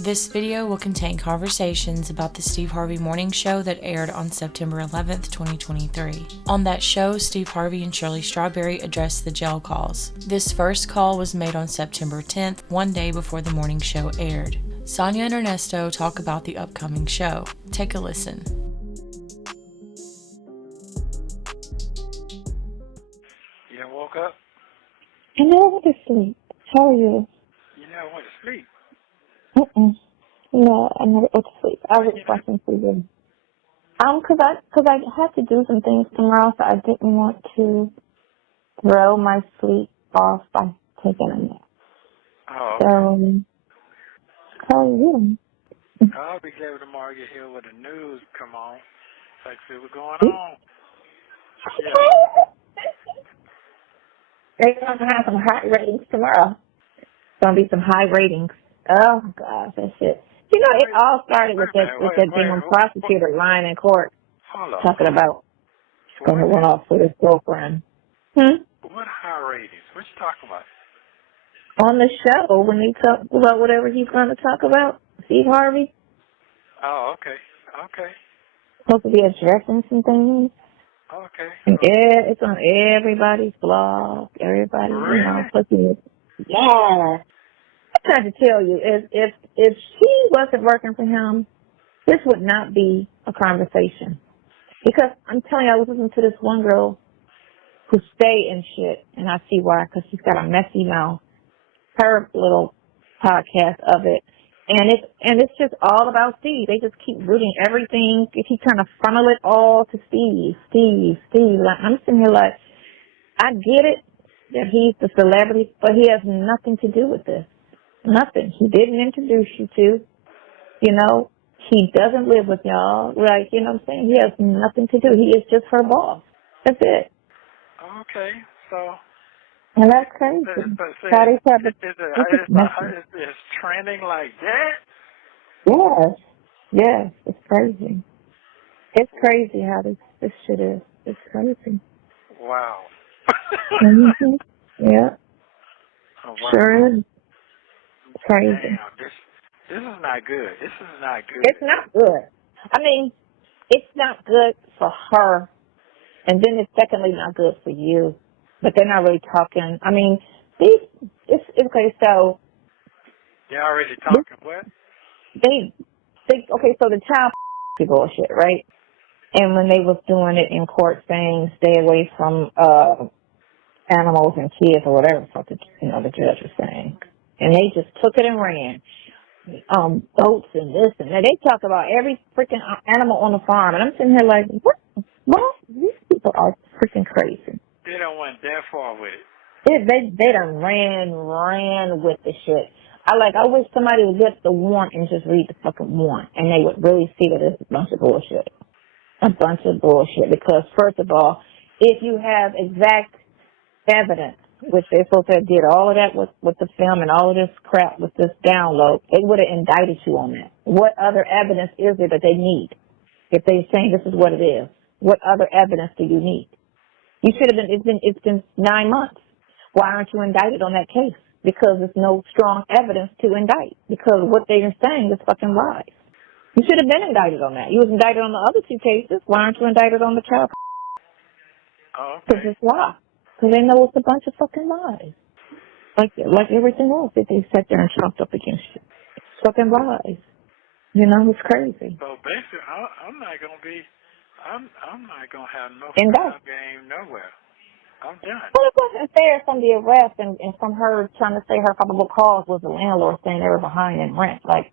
This video will contain conversations about the Steve Harvey Morning Show that aired on September 11th, 2023. On that show, Steve Harvey and Shirley Strawberry addressed the jail calls. This first call was made on September 10th, one day before the morning show aired. Sonya and Ernesto talk about the upcoming show. Take a listen. You done woke up? I never went to sleep. How are you? You never went to sleep? No, I never went to sleep. I was watching TV. Cause I had to do some things tomorrow, so I didn't want to throw my sleep off by taking a nap. Oh, okay. So, how are you? I'll be glad tomorrow you hear what the news come on. So I can see what's going on. Yeah. They're going to have some high ratings tomorrow. It's going to be some high ratings. Oh, gosh, that shit. You know, it all started with that damn prosecutor lying in court talking about going to run off with his girlfriend. What high ratings? What you talking about? On the show, when he talk about whatever he's going to talk about, Steve Harvey. Oh, okay. Okay. Supposed to be addressing some things. Okay. And it's on everybody's blog. Everybody, Really? Yeah. I'm trying to tell you, if she wasn't working for him, this would not be a conversation. Because I'm telling you, I was listening to this one girl who stay in shit, and I see why, because she's got a messy mouth. Her little podcast of it, and it's just all about Steve. They just keep rooting everything. They keep trying to funnel it all to Steve. Like, I'm sitting here like, I get it that he's the celebrity, but he has nothing to do with this. Nothing. He didn't introduce you to. You know, he doesn't live with y'all. Like, you know what I'm saying? He has nothing to do. He is just her boss. That's it. Okay, so. And that's crazy. It's trending like that? Yes, it's crazy. It's crazy how this shit is. It's crazy. Wow. Yeah. Oh, wow. Sure is. It's crazy. Damn, this is not good. This is not good. It's not good. I mean, it's not good for her, and then it's secondly not good for you. But they're not really talking. I mean, it's okay. So they're already talking what? Okay. So the child bullshit, right? And when they was doing it in court, saying stay away from animals and kids or whatever the fuck the judge was saying, and they just took it and ran. Boats and this and that. They talk about every freaking animal on the farm, and I'm sitting here like, what? Well, these people are freaking crazy. They don't went that far with it. They done ran with the shit. I wish somebody would get the warrant and just read the fucking warrant, and they would really see that it's a bunch of bullshit. A bunch of bullshit. Because first of all, if you have exact evidence, which they're supposed to have did all of that with the film and all of this crap with this download, they would have indicted you on that. What other evidence is there that they need? If they're saying this is what it is, what other evidence do you need? You should have been, it's been 9 months. Why aren't you indicted on that case? Because there's no strong evidence to indict. Because what they are saying is fucking lies. You should have been indicted on that. You was indicted on the other 2 cases. Why aren't you indicted on the child? Oh, okay. Because it's lie. Because they know it's a bunch of fucking lies. Like everything else that they sat there and trumped up against you. It's fucking lies. You know, it's crazy. So basically, I'm not going to be... I'm not going to have no game nowhere. I'm done. Well, it wasn't fair from the arrest and from her trying to say her probable cause was the landlord saying they were behind in rent. Like,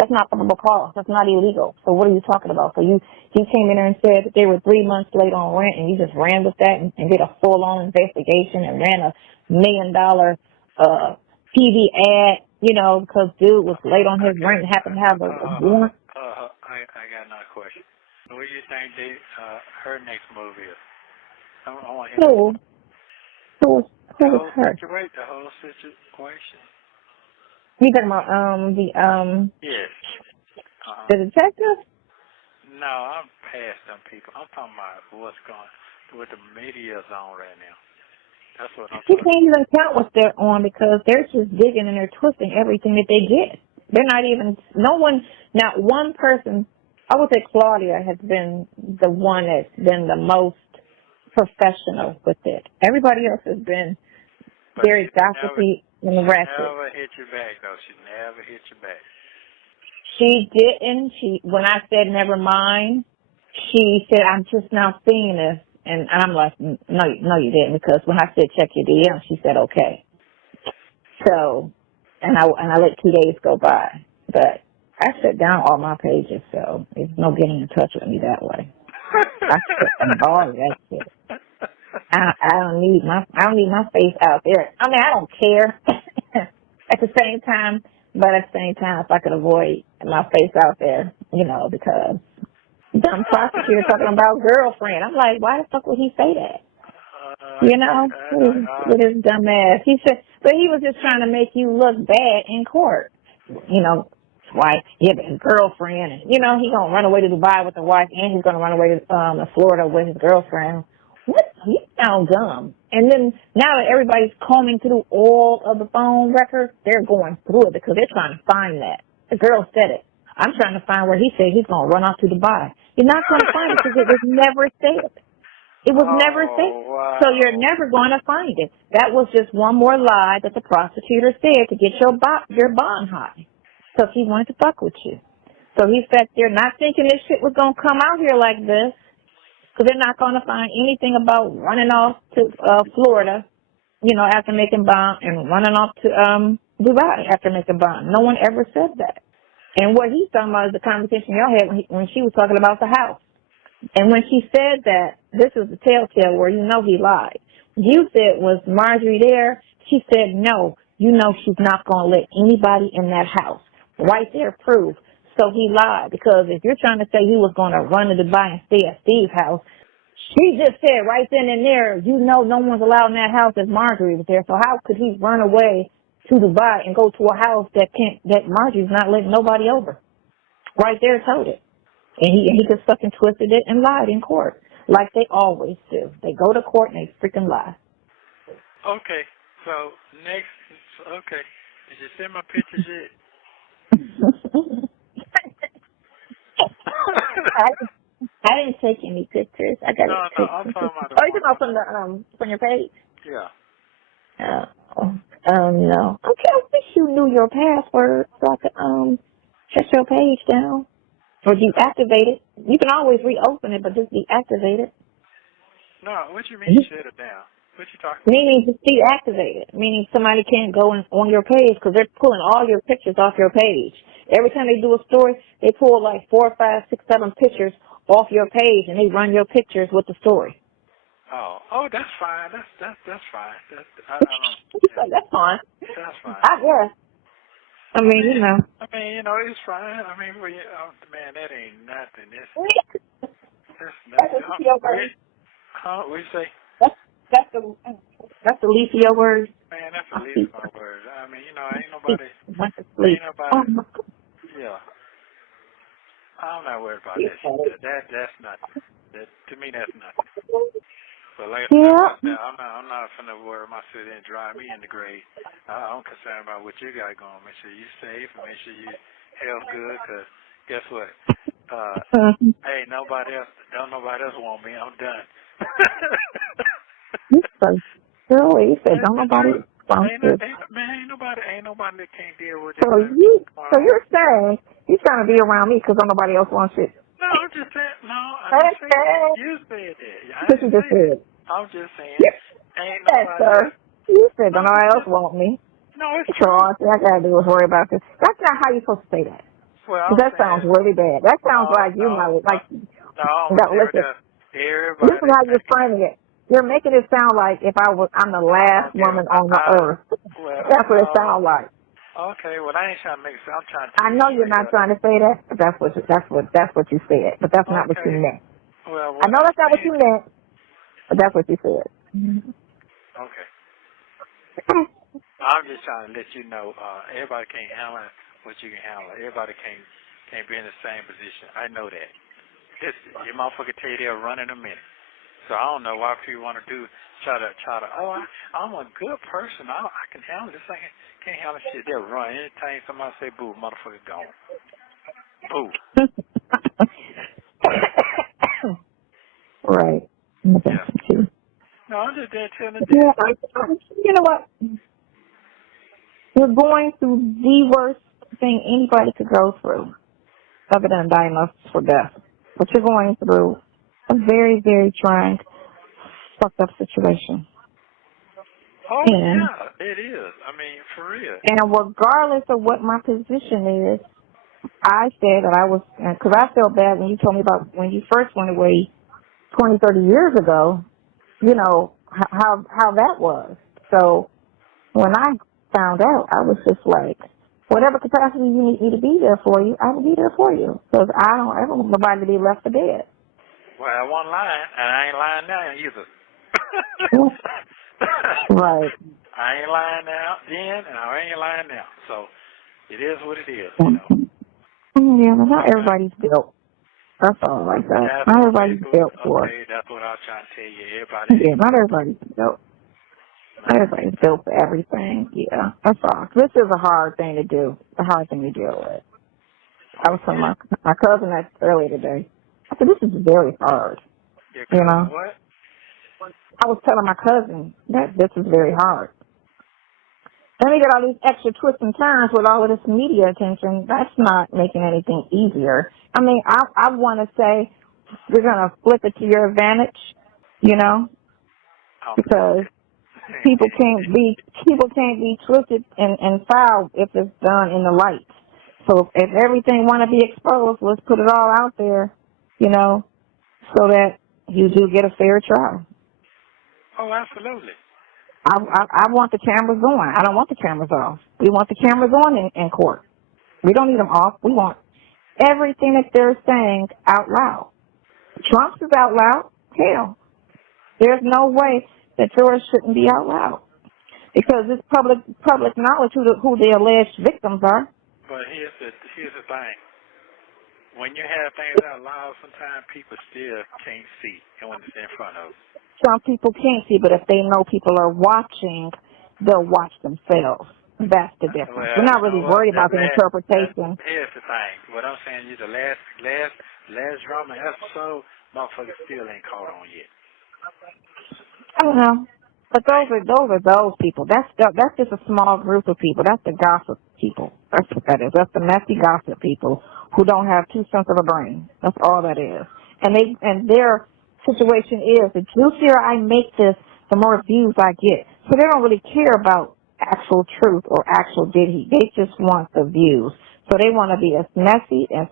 that's not probable cause. That's not illegal. So what are you talking about? So he came in there and said that they were 3 months late on rent, and you just ran with that and did a full-on investigation and ran a $1 million TV ad, because dude was late on his rent and happened to have a warrant. I got another question. What do you think her next move is? I want to hear Who was her? The whole situation. You talking about Yes. The detective? No, I'm past them people. I'm talking about what the media's on right now. That's what I'm You can't even count what they're on because they're just digging and they're twisting everything that they get. They're not even, no one, not one person, I would say Claudia has been the one that's been the most professional with it. Everybody else has been very gossipy and ratchet. She never hit you back, though. She never hit you back. She didn't. When I said never mind, she said, I'm just now seeing this. And I'm like, no, you didn't, because when I said check your DM, she said okay. So, and I let 2 days go by, but I shut down all my pages, so there's no getting in touch with me that way. I shut down all of that shit. I don't need my face out there. I mean, I don't care at the same time, but at the same time, if I could avoid my face out there, because dumb prosecutor talking about girlfriend. I'm like, why the fuck would he say that? With his dumb ass. He said, but he was just trying to make you look bad in court. Wife, yeah, but his girlfriend, and he gonna run away to Dubai with the wife, and he's gonna run away to Florida with his girlfriend. What? You sound dumb. And then now that everybody's combing through all of the phone records, they're going through it because they're trying to find that. The girl said it. I'm trying to find where he said he's gonna run off to Dubai. You're not gonna find it because it was never said. It was never said. Wow. So you're never going to find it. That was just one more lie that the prosecutor said to get your bond high. So he wanted to fuck with you. So he sat there not thinking this shit was going to come out here like this, because they're not going to find anything about running off to Florida, after making bond, and running off to Dubai after making bond. No one ever said that. And what he's talking about is the conversation y'all had when she was talking about the house. And when she said that, this is the telltale where he lied. You said, was Marjorie there? She said, no. She's not going to let anybody in that house. Right there, proof. So he lied, because if you're trying to say he was going to run to Dubai and stay at Steve's house, she just said right then and there, no one's allowed in that house if Marjorie was there. So how could he run away to Dubai and go to a house that Marjorie's not letting nobody over? Right there told it. And he just fucking twisted it and lied in court, like they always do. They go to court and they freaking lie. Okay, so next, okay. Did you send my pictures yet? I didn't take any pictures. I got No, I'm talking about the you talking about from your page? Yeah. No. Okay, I wish you knew your password so I could shut your page down. Or deactivate it. You can always reopen it, but just deactivate it. No, what you mean shut it down? What you talking about? Meaning just deactivate it. Meaning somebody can't go on your page because they're pulling all your pictures off your page. Every time they do a story, they pull like 4, 5, 6, 7 pictures off your page, and they run your pictures with the story. Oh, that's fine. That's fine. That's fine. That's fine. I guess. I mean, it's fine. I mean, man, that ain't nothing. That's nothing. Huh? What you say? That's the least of your words. Man, that's the least of my words. I mean, ain't nobody. Yeah. I'm not worried about that shit. That's nothing. To me, that's nothing. But like I said, I'm not finna worry my city and drive me in the grave. I'm concerned about what you got going. Make sure you safe and make sure you health good. Cause guess what? Hey, don't nobody else want me. I'm done. Shirley said, don't nobody want you. Ain't nobody that can't deal with it. So you're saying you're trying to be around me because don't nobody else wants you. No, I'm just saying. No, I'm just saying. You said that. What you just said? I'm just saying. Yes. Ain't nobody. Sir. You said don't nobody else want me. No, it's true. So all I gotta do is worry about this. That's not how you're supposed to say that. Well, that sounds really bad. That sounds like you know, like. No, listen. Everybody. This is how you're framing it. You're making it sound like if I'm the last woman on the earth. Well, that's what it sounds like. Okay, well I ain't trying to make it sound. I'm trying to. I know you're not trying to say that, but that's what you said. But that's not what you meant. Well, I know that's not what you meant, but that's what you said. Okay. I'm just trying to let you know. Everybody can't handle what you can handle. Everybody can't be in the same position. I know that. Your motherfucker tell you they'll run in a minute. So I don't know why people want to try to. Oh, I'm a good person. I can handle this. I can't handle shit. They'll run anytime somebody say boo, motherfucker gone. Boo. Right. Yeah. Too. No, I'm just there telling the Yeah, you know what? You're going through the worst thing anybody could go through, other than diagnosis for death. But you're going through a very, very trying, fucked up situation. Oh, And, yeah, it is. I mean, for real. and regardless of what my position is, I said that I was, because I felt bad when you told me about when you first went away 20, 30 years ago, you know, how that was. So when I found out, I was just like, whatever capacity you need me to be there for you, I will be there for you. Because I don't ever want nobody to be left for dead. Well, I wasn't lying, and I ain't lying now either. Right. I ain't lying now then, and I ain't lying now. So it is what it is, you know. Yeah, but not everybody's built. That's all like that. That's Not what everybody's people, built for it. okay, that's what I was trying to tell you. Everybody. Yeah, not everybody's built. Not everybody's built for everything. Yeah, that's all. This is a hard thing to do. A hard thing to deal with. I was telling my cousin that earlier today. I said, this is very hard. Your You cousin know? what? I was telling my cousin that this is very hard. Then we get all these extra twists and turns with all of this media attention. That's not making anything easier. I mean, I want to say we're going to flip it to your advantage, you know, because people can't be twisted and fouled if it's done in the light. So if everything want to be exposed, let's put it all out there, you know, so that you do get a fair trial. Oh, absolutely. I want the cameras on. I don't want the cameras off. We want the cameras on in court. We don't need them off. We want everything that they're saying out loud. Trump's is out loud. Hell, there's no way that yours shouldn't be out loud because it's public knowledge who the alleged victims are. But here's the thing. When you have things out loud, sometimes people still can't see and when it's in front of them. Some people can't see, but if they know people are watching, they'll watch themselves. That's the difference. Well, we're not really worried about the interpretation. Here's the thing. What I'm saying is the last drama episode, motherfuckers still ain't caught on yet. I don't know. But those are those people. That's just a small group of people. That's the gossip people. That's what that is. That's the messy gossip people who don't have 2 cents of a brain. That's all that is. And their situation is the juicier I make this, the more views I get. So they don't really care about actual truth or actual did he. They just want the views. So they want to be as messy as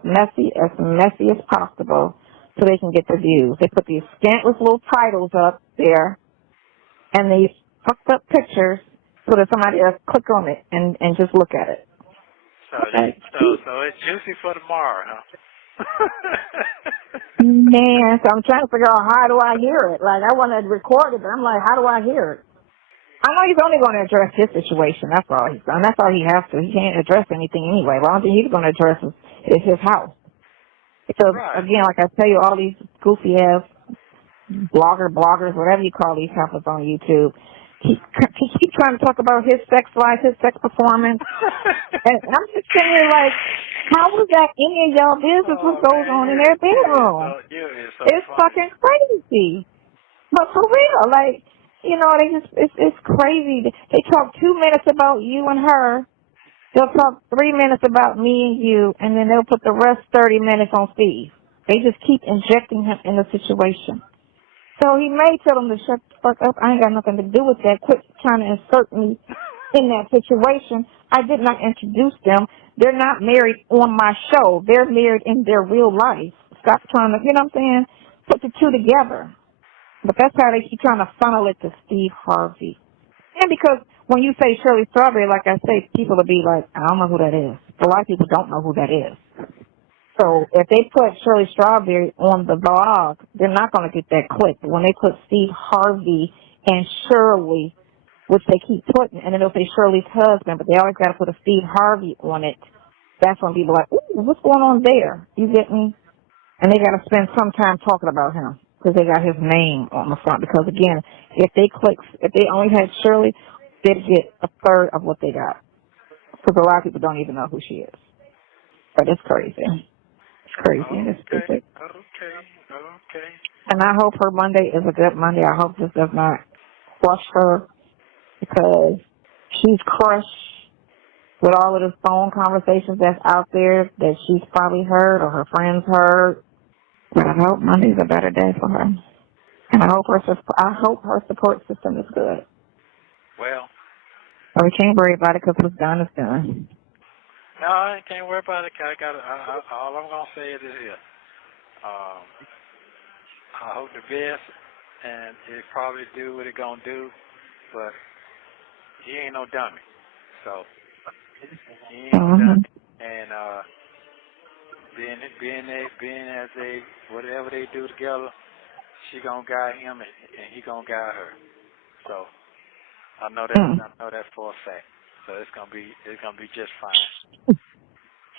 possible so they can get the views. They put these scantless little titles up there and these fucked up pictures so that somebody else click on it and just look at it. So it's juicy for tomorrow, huh? Man, so I'm trying to figure out how do I hear it. Like, I want to record it, but I'm like, how do I hear it? I know he's only going to address his situation. That's all he's done. That's all he has to. He can't address anything anyway. The only thing he's going to address is his house. Because, again, like I tell you, all these goofy-ass bloggers, whatever you call these heifers on YouTube, he keep trying to talk about his sex life, his sex performance. And I'm just sitting here like, how is that any of y'all business what goes on in their bedroom? It's fucking crazy. But for real, like, you know, it's crazy. They talk 2 minutes about you and her. They'll talk 3 minutes about me and you, and then they'll put the rest 30 minutes on Steve. They just keep injecting him in the situation. So he may tell them to shut the fuck up. I ain't got nothing to do with that. Quit trying to insert me in that situation. I did not introduce them. They're not married on my show. They're married in their real life. Stop trying to, you know what I'm saying, put the two together. But that's how they keep trying to funnel it to Steve Harvey. And because when you say Shirley Strawberry, like I say, people will be like, I don't know who that is. A lot of people don't know who that is. So if they put Shirley Strawberry on the blog, they're not going to get that click. But when they put Steve Harvey and Shirley, which they keep putting, and then they'll say Shirley's husband, but they always got to put a Steve Harvey on it, that's when people are like, ooh, what's going on there? You get me? And they got to spend some time talking about him. because they got his name on the front. Because again, if they only had Shirley, they'd get a third of what they got. Because a lot of people don't even know who she is. But it's crazy. It's crazy and it's stupid. Okay. And I hope her Monday is a good Monday. I hope this does not crush her, because she's crushed with all of the phone conversations that's out there that she's probably heard or her friends heard. But I hope Monday's a better day for her. And I hope her support system is good. Well, we can't worry about it because what's done is done. no, I can't worry about it. All I'm going to say is this. I hope the best, and it probably do what it going to do, but he ain't no dummy. So, he ain't no dummy. And being as whatever they do together, she going to guide him, and he going to guide her. So, I know that for a fact. So it's gonna be just fine.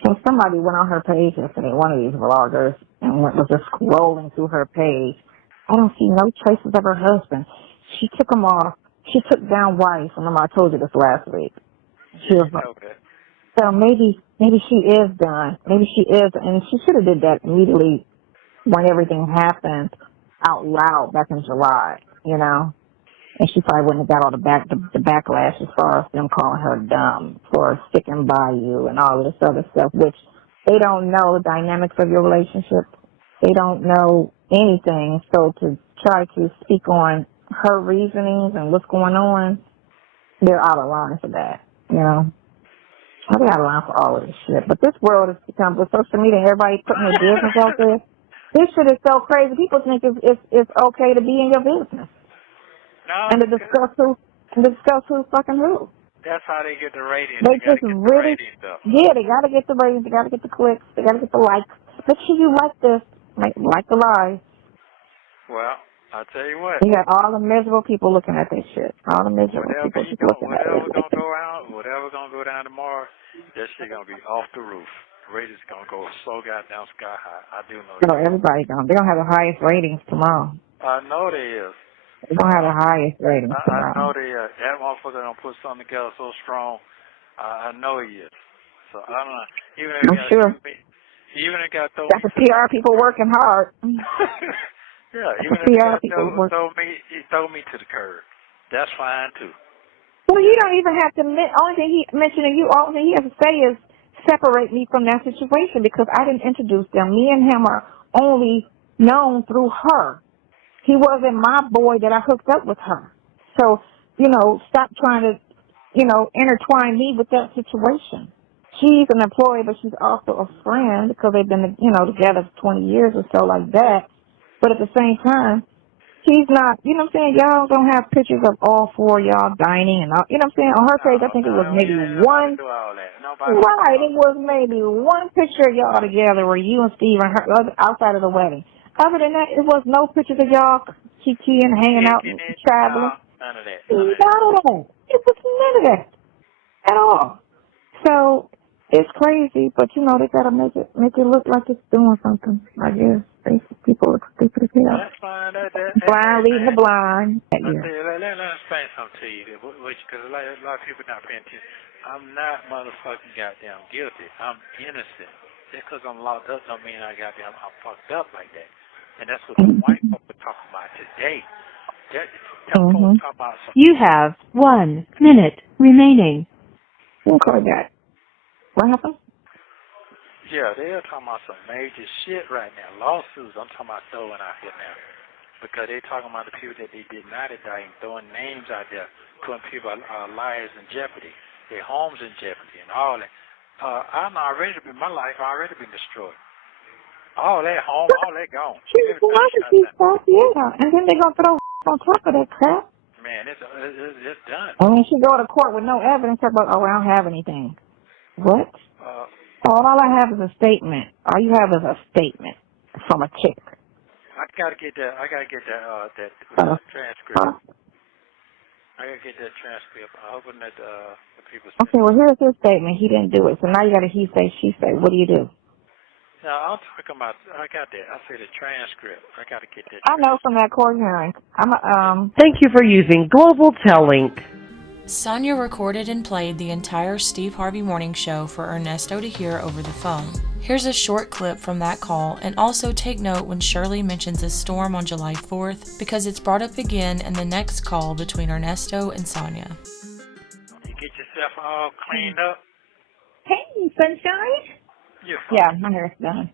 So somebody went on her page yesterday, one of these vloggers, and was just scrolling through her page. I don't see no traces of her husband. She took him off. She took down wife. Remember, I told you this last week. She was like, so maybe she is done. Maybe she is, and she should have did that immediately when everything happened out loud back in July, you know. And she probably wouldn't have got all the backlash as far as them calling her dumb for sticking by you and all of this other stuff, which they don't know the dynamics of your relationship. They don't know anything. So to try to speak on her reasonings and what's going on, they're out of line for that, you know. They're out of line for all of this shit. But this world has become, with social media and everybody putting their business out there, this shit is so crazy. People think it's okay to be in your business. No, and to discuss who's fucking who. That's how they get the ratings. They just really, they gotta get the ratings, they gotta get the clicks, they gotta get the likes. Make sure you like this, like the live. Well, I'll tell you what. You got all the miserable people looking at this shit. All the miserable people just looking at it. Whatever gonna go down tomorrow, that shit gonna be off the roof. Ratings gonna go so goddamn sky high. I do know. So everybody they're gonna have the highest ratings tomorrow. I know they is. They're going to have the highest ratings tomorrow. I know they are. That motherfucker don't put something together so strong. I know he is. So I don't know. Even if it got thrown. That's the PR people working hard. Yeah, even if he throw me to the curb. That's fine too. Well, you don't even have to. Only thing he mentioned to you, all he has to say is separate me from that situation because I didn't introduce them. Me and him are only known through her. He wasn't my boy that I hooked up with her. So, stop trying to, intertwine me with that situation. She's an employee, but she's also a friend because they've been, together for 20 years or so like that. But at the same time, she's not, what I'm saying? Y'all don't have pictures of all four of y'all dining and all, what I'm saying? On her page, I think it was maybe one. Right, it was maybe one picture of y'all together where you and Steve and her outside of the wedding. Other than that, it was no pictures of y'all kikiing, hanging out, and traveling. None of that. None of that. It was none of that at all. So it's crazy, but they gotta make it look like it's doing something. I guess people look stupid as hell. That's fine. Blind leading the blind. Let me explain something to you, because a lot of people not paying attention. I'm not motherfucking goddamn guilty. I'm innocent. Just because I'm locked up don't mean I'm fucked up like that. And that's what the white folk are talking about today. Talking about you have 1 minute remaining. We'll call that. What happened? Yeah, they're talking about some major shit right now. Lawsuits, I'm talking about throwing out here now. Because they're talking about the people that they did not indict and throwing names out there, putting people, lives in jeopardy, their homes in jeopardy and all that. My life already been destroyed. All that home, all that gone. And then they're going to throw on top of that crap. Man, it's done. And then she go to court with no evidence about, I don't have anything. What? All I have is a statement. All you have is a statement from a chick. I gotta get that transcript. I gotta get that transcript. I'm hoping that the people. Okay, well here's his statement. He didn't do it, so now you got a he say, she say. What do you do? No, I'm talking about, I got that. I say the transcript. I got to get that I know transcript. from that court hearing. Thank you for using Global Tellink. Sonya recorded and played the entire Steve Harvey Morning Show for Ernesto to hear over the phone. Here's a short clip from that call, and also take note when Shirley mentions a storm on July 4th, because it's brought up again in the next call between Ernesto and Sonya. You get yourself all cleaned up? Hey, sunshine. You're Yeah, my hair's done.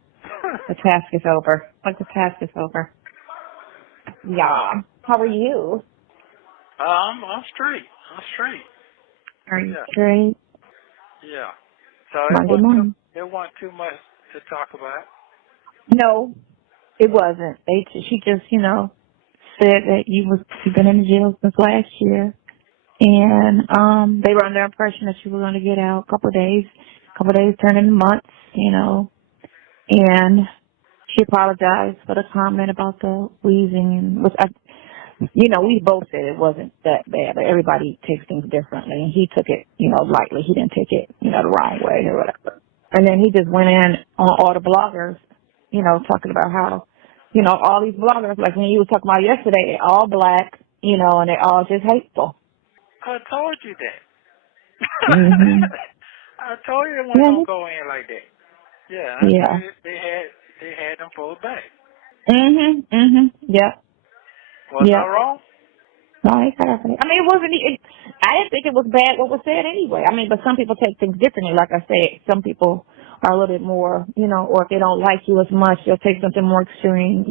The task is over. Like the task is over. Yeah. How are you? I'm straight. I'm straight. Are you Yeah. straight? Yeah. So Monday morning. it wasn't too much to talk about. No, it wasn't. She just, said that you've been in the jail since last year, and they were under the impression that you were going to get out a couple of days turned into months, and she apologized for the comment about the wheezing, which we both said it wasn't that bad, but everybody takes things differently, and he took it, lightly. He didn't take it, the wrong way or whatever. And then he just went in on all the bloggers, talking about how, all these bloggers, like when you were talking about yesterday, they're all black, and they're all just hateful. I told you that. Mm-hmm. I told you it wasn't going to go in like that. Yeah, I told you they had them pulled back. Yeah. Was I wrong? No, I mean, it wasn't. I didn't think it was bad what was said anyway. I mean, but some people take things differently. Like I said, some people are a little bit more, or if they don't like you as much, they'll take something more extreme,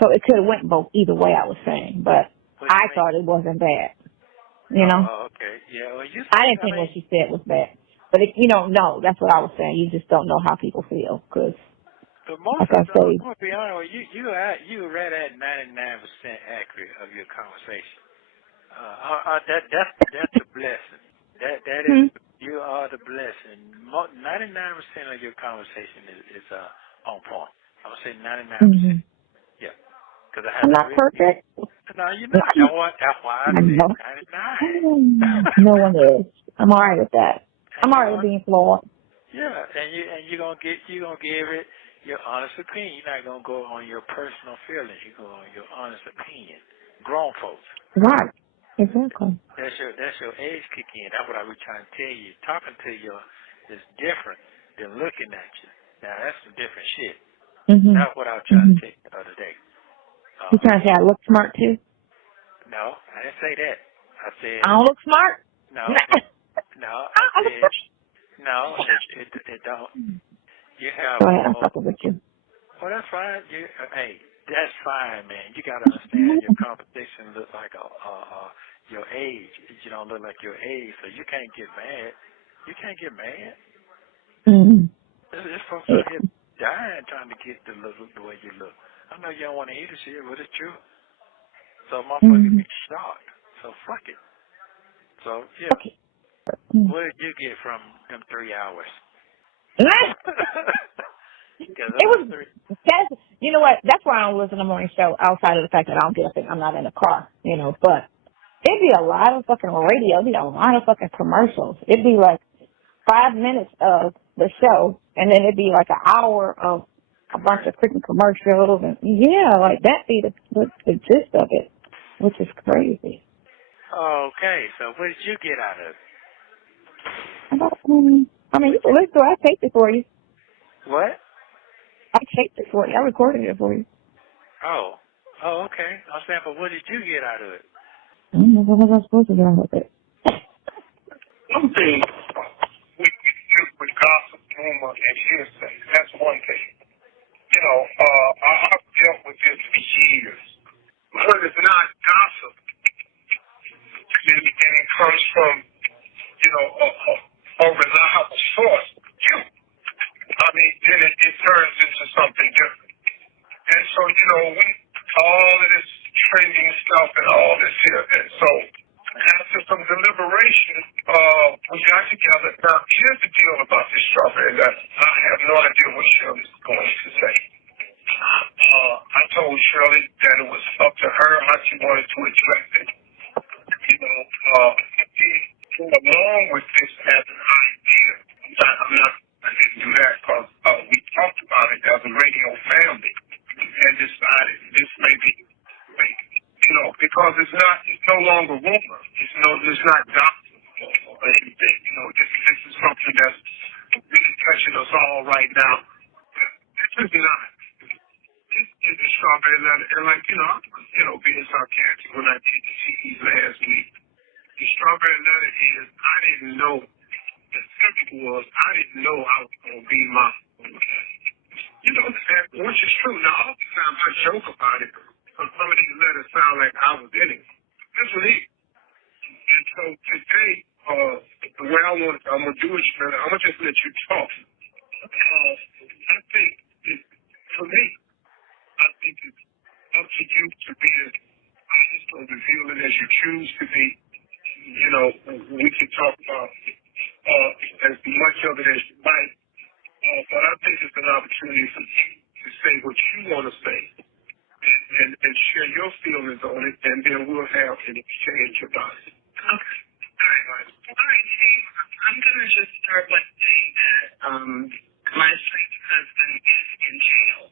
So it could have went either way. I was saying, but I thought it wasn't bad. Oh, okay. Yeah. Well, I didn't think what she said was bad, but no, that's what I was saying. You just don't know how people feel, because. But most of them, I'm going to be honest with you, you right at 99% accurate of your conversation. That's a blessing. That is, you are the blessing. 99% of your conversation is on point. I'm going to say 99%. Mm-hmm. Yeah. Because I have I'm not perfect. No, you're not. That's why I said 99. No one is. I'm all right with that. I'm all right with being flawed. Yeah, and you're gonna give it your honest opinion. You're not gonna go on your personal feelings. You go on your honest opinion. Grown folks. Right. Exactly. That's your age kick in. That's what I was trying to tell you. Talking to you is different than looking at you. Now that's some different shit. Mm-hmm. That's what I was trying to tell you the other day. You trying to say I look smart too? No, I didn't say that. I said I don't look smart. No. I said no. It don't. You have. Go ahead, I'm fucking with you. Well, that's fine. Hey, that's fine, man. You got to understand your competition looks like your age. You don't look like your age, so you can't get mad. You can't get mad. Mm-hmm. There's folks out here dying trying to get the look the way you look. I know you don't want to hear this shit, but it's true. So motherfuckers be shocked. So fuck it. So yeah. Okay. What did you get from them 3 hours? It was, you know what, that's why I don't listen to the morning show outside of the fact that I don't get up and I'm not in the car, but it'd be a lot of fucking radio, it'd be a lot of fucking commercials. It'd be like 5 minutes of the show, and then it'd be like an hour of a bunch of freaking commercials, and like that'd be the gist of it, which is crazy. Okay, so what did you get out of it? I mean, you can listen to it. I taped it for you. What? I taped it for you. I recorded it for you. Oh, okay. I'm saying, but what did you get out of it? I don't know what was I supposed to get out of it. Some things with gossip, rumor, and hearsay. That's one thing. I've dealt with this for years. But it's not gossip. And it comes from, a reliable source. Then it turns into something different. And so, all of this trending stuff and all this here. And so, after some deliberation, we got together. Now, here's the deal about this strawberry. That I have no idea what Shirley's going to say. I told Shirley that it was up to her how she wanted to address it. Along with this as an idea, I didn't do that because we talked about it. because it's no longer rumor. It's not gossip or anything. This is something that's really touching us all right now. This is not. This is the strawberry letter, and I'm being sarcastic when I did the CDs last week. The strawberry letter is I didn't know. The subject was I didn't know I was going to be my. Which is true. Now, oftentimes I joke about it because some of these letters sound like I was in it. This was it. And so today, the way I'm going to do it, Shirley, I'm going to just let you talk. I think, for me, it's up to you to be as honest or revealing as you choose to be. We can talk about as much of it as you might. But I think it's an opportunity for you to say what you want to say and share your feelings on it, and then we'll have an exchange about it. Okay. All right, Steve. I'm going to just start by saying that my sweet husband is in jail.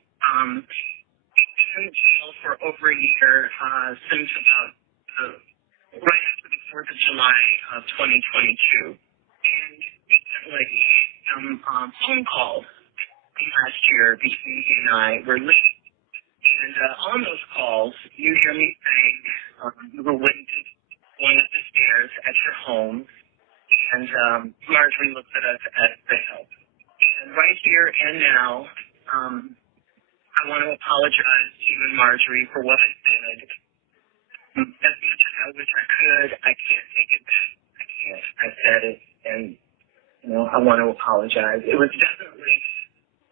He's been in jail for over a year since about right after the 4th of July of 2022. And recently, some phone calls last year between he and I were linked. And on those calls, you hear me saying you were winded going up the stairs at your home, and Marjorie looks at us as the help. And right here and now, I want to apologize to you and Marjorie for what I said. As much as I wish I could, I can't take it back. I can't. I said it, and I want to apologize. It was definitely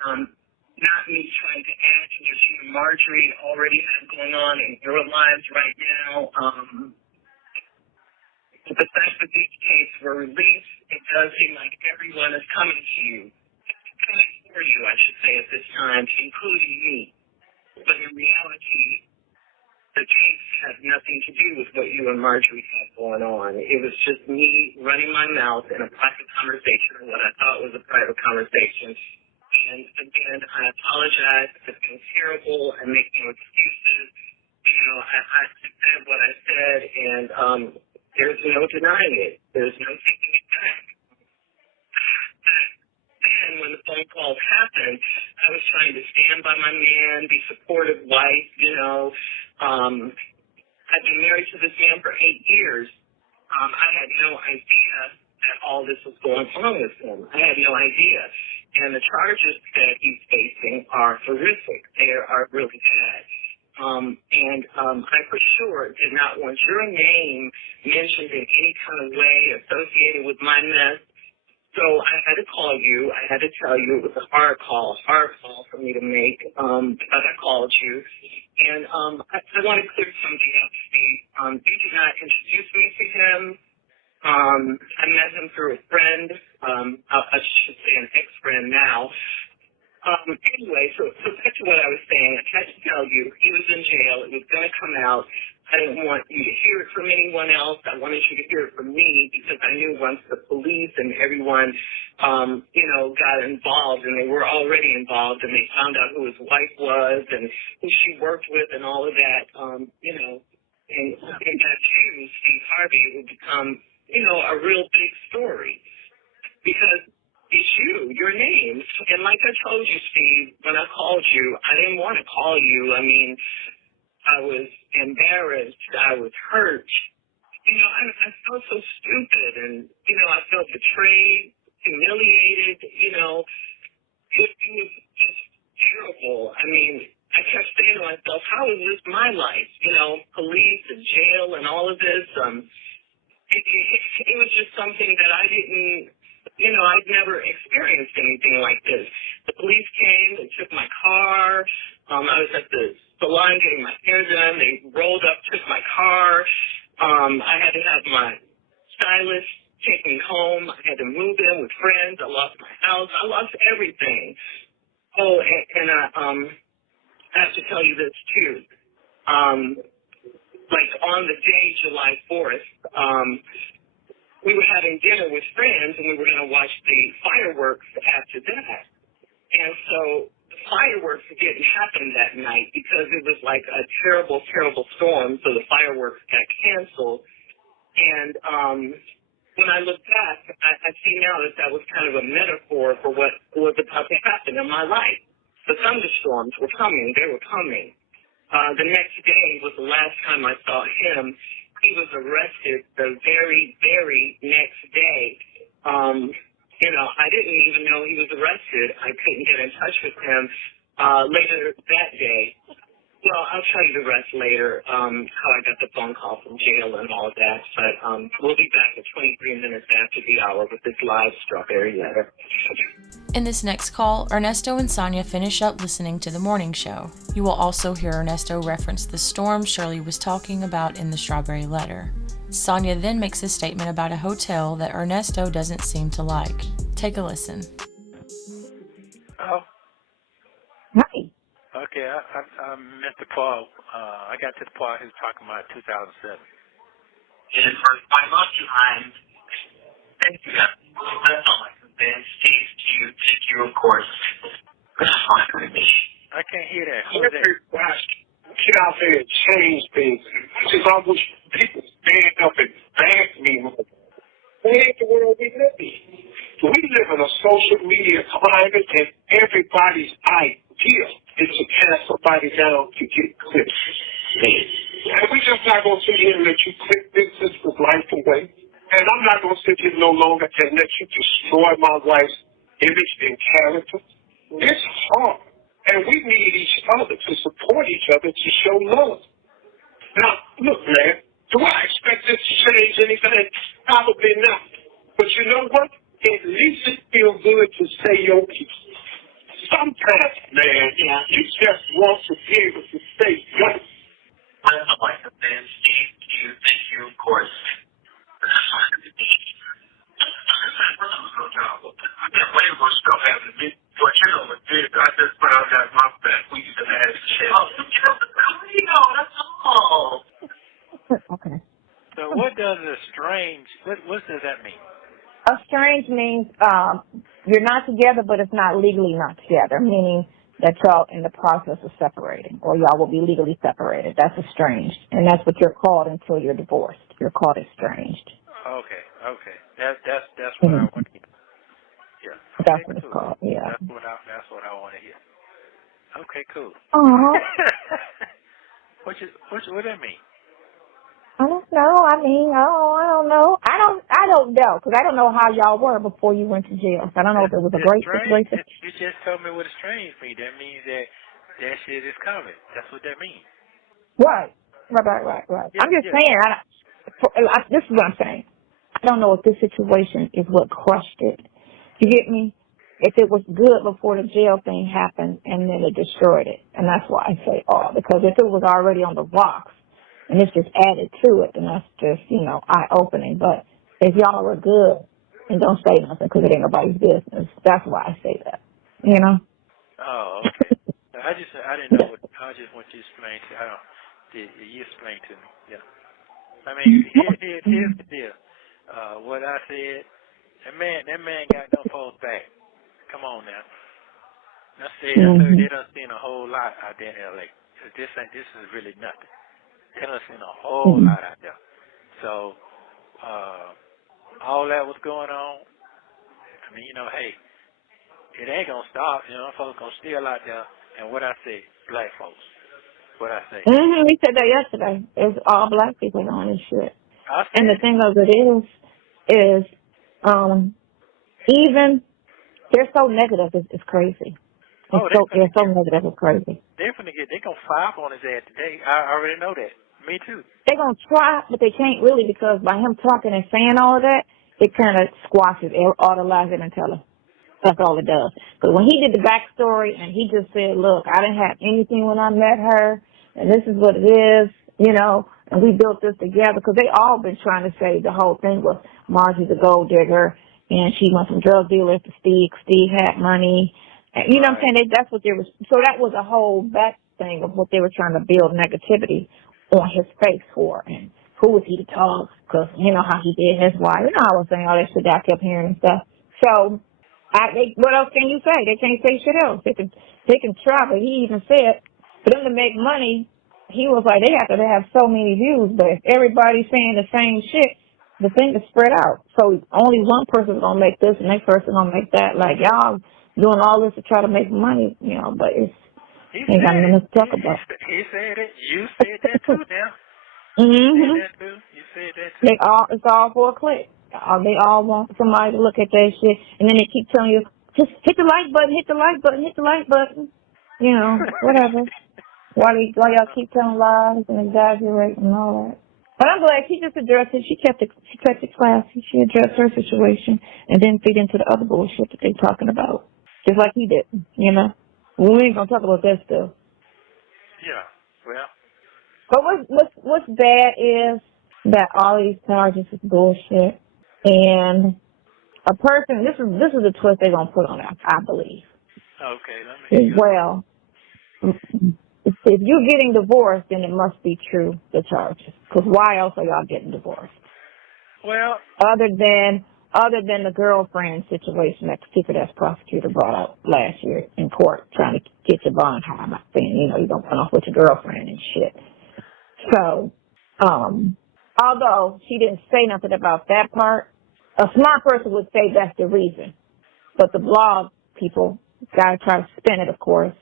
not me trying to add to what you and Marjorie already have going on in your lives right now. But the fact that these cases were released, it does seem like everyone is coming to you. Coming for you, I should say, at this time, including me. But in reality, the case had nothing to do with what you and Marjorie had going on. It was just me running my mouth in a private conversation, or what I thought was a private conversation. And again, I apologize for being terrible and making excuses. I said what I said, and there's no denying it. There's no taking it back. Then when the phone calls happened, I was trying to stand by my man, be supportive wife, I've been married to this man for 8 years. I had no idea that all this was going on with him. I had no idea. And the charges that he's facing are horrific. They are really bad. I for sure did not want your name mentioned in any kind of way associated with my mess. So I had to call you. I had to tell you it was a hard call for me to make. But I called you. And I want to clear something up, Steve. You did not introduce me to him. I met him through a friend. I should say an ex-friend now. Anyway, so back to what I was saying. I had to tell you, he was in jail. It was going to come out. I didn't want you to hear it from anyone else. I wanted you to hear it from me because I knew once the police and everyone, got involved, and they were already involved, and they found out who his wife was and who she worked with and all of that, and that you, Steve Harvey, would become, a real big story because it's your name. And like I told you, Steve, when I called you, I didn't want to call you. I mean, I was embarrassed. I was hurt. I felt so stupid, and, I felt betrayed, humiliated, It was just terrible. I mean, I kept saying to myself, how is this my life? Police and jail and all of this. It was just something that I didn't, I'd never experienced anything like this. The police came, they took my car. I was at the salon getting my hair done. They rolled up, took my car. I had to have my stylist take me home. I had to move in with friends. I lost my house. I lost everything. Oh, and I have to tell you this too. Like on the day, July 4th, we were having dinner with friends, and we were going to watch the fireworks after that. And so the fireworks didn't happen that night because it was like a terrible, terrible storm, so the fireworks got canceled. And when I look back, I see now that was kind of a metaphor for what was about to happen in my life. The thunderstorms were coming. They were coming. The next day was the last time I saw him. He was arrested the very, very next day. I didn't even know he was arrested. I couldn't get in touch with him later that day. Well, I'll tell you the rest later, how I got the phone call from jail and all of that. But we'll be back at 23 minutes after the hour with this live strawberry letter. In this next call, Ernesto and Sonya finish up listening to the morning show. You will also hear Ernesto reference the storm Shirley was talking about in the strawberry letter. Sonya then makes a statement about a hotel that Ernesto doesn't seem to like. Take a listen. Oh. Hi. Okay, I missed the part. I got to the part he was talking about 2007. And for my love you, thank you. That's all I can say. Steve, to you, thank you, of course. I can't hear that. Who's that? Get out there and change things. Because I wish people stand up and back me. That ain't the world we live in. We live in a social media climate, and everybody's idea is to pass somebody down to get clips. And we just not going to sit here and let you clip this life away. And I'm not going to sit here no longer and let you destroy my wife's image and character. It's hard. And we need each other to support each other to show love. Now, look, man, do I expect this to change anything? Probably not. But you know what? At least it feels good to say your piece. Sometimes, man, you just want to be able to say yes. That's all I can say. Steve, to you, thank you, of course. I got way more stuff happening to me. But you know what, dude, I just put out that my back. We used to have shit. Oh, that's all. Okay. So what does estranged, what does that mean? Estranged means you're not together, but it's not legally not together, meaning that y'all in the process of separating, or y'all will be legally separated. That's estranged, and that's what you're called until you're divorced. You're called estranged. Okay. That's what I want to hear. Yeah. Okay, That's what it's cool. called. Yeah. That's what I want to hear. Okay, cool. What that mean? I don't know. I mean, I don't know. I don't know, because I don't know how y'all were before you went to jail. So I don't know if it was a great situation. You just told me what estranged means. That means that shit is coming. That's what that means. Right. Yeah, I'm just saying. This is what I'm saying. I don't know if this situation is what crushed it. You get me? If it was good before the jail thing happened and then it destroyed it. And that's why I say because if it was already on the rocks and it's just added to it, then that's just, eye-opening. But if y'all are good, then don't say nothing because it ain't nobody's business. That's why I say that, Oh, okay. I didn't know I just want you to explain you explain to me. Yeah. I mean, here's the deal. What I said, that man got no false back. Come on now. I said they done seen a whole lot out there in LA. This is really nothing. They done seen a whole lot out there. So all that was going on. I mean, hey, it ain't gonna stop. Folks gonna still out there. And what I say, black folks. What I say. We said that yesterday. It's all black people on this shit. And the thing of it is even they're so negative. It's crazy. They're so negative. It's crazy. They're gonna fire up on his ass today. I already know that. Me too. They're gonna try, but they can't really because by him talking and saying all of that, it kind of squashes all the lies and tell her. That's all it does. Because when he did the backstory and he just said, look, I didn't have anything when I met her, and this is what it is, and we built this together. Because they all been trying to say the whole thing was Margie's a gold digger, and she went from drug dealers to Steve. Steve had money. And, you know what I'm saying? That's what they were. So that was a whole back thing of what they were trying to build negativity on his face for. And who was he to talk? Because how he did his wife. I was saying all that shit that I kept hearing and stuff. So What else can you say? They can't say shit else. They can try, but he even said for them to make money, he was like, they have to have so many views, but if everybody's saying the same shit, the thing is spread out. So only one person's going to make this and next person's going to make that. Like, y'all doing all this to try to make money, but it's ain't got nothing to talk about. He said it. You said that too now. Mm-hmm. You said that too. It's all for a click. They all want somebody to look at that shit, and then they keep telling you, just hit the like button, hit the like button, hit the like button. Whatever. Why y'all keep telling lies and exaggerating and all that. But I'm glad she just addressed it. She kept it classy. She addressed her situation and then feed into the other bullshit that they're talking about. Just like he did, We ain't gonna talk about that stuff. Yeah, well. But what's bad is that all these charges is bullshit. And a person, this is the twist they're gonna put on it, I believe. Okay, let me hear. Well, if you're getting divorced, then it must be true, the charges. Because why else are y'all getting divorced? Well, other than the girlfriend situation that the secret ass prosecutor brought out last year in court, trying to get your bond high, I'm not saying, you don't run off with your girlfriend and shit. So, although she didn't say nothing about that part, a smart person would say that's the reason. But the blog people gotta try to spin it, of course.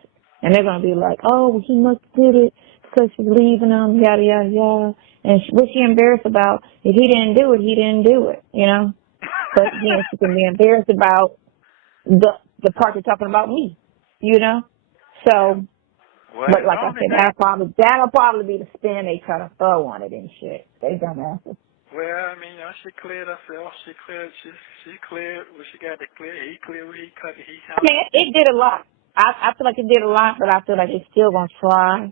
And they're going to be like, oh, he must have did it because she's leaving him, yada, yada, yada. And what's she embarrassed about? If he didn't do it, he didn't do it, But, she can be embarrassed about the part you're talking about me, So, but like I said, that'll probably be the spin they try to throw on it and shit. They dumbasses. Well, she cleared herself. She cleared what she got to clear. He cleared what he cut. It did a lot. I feel like it did a lot, but I feel like it's still going to try.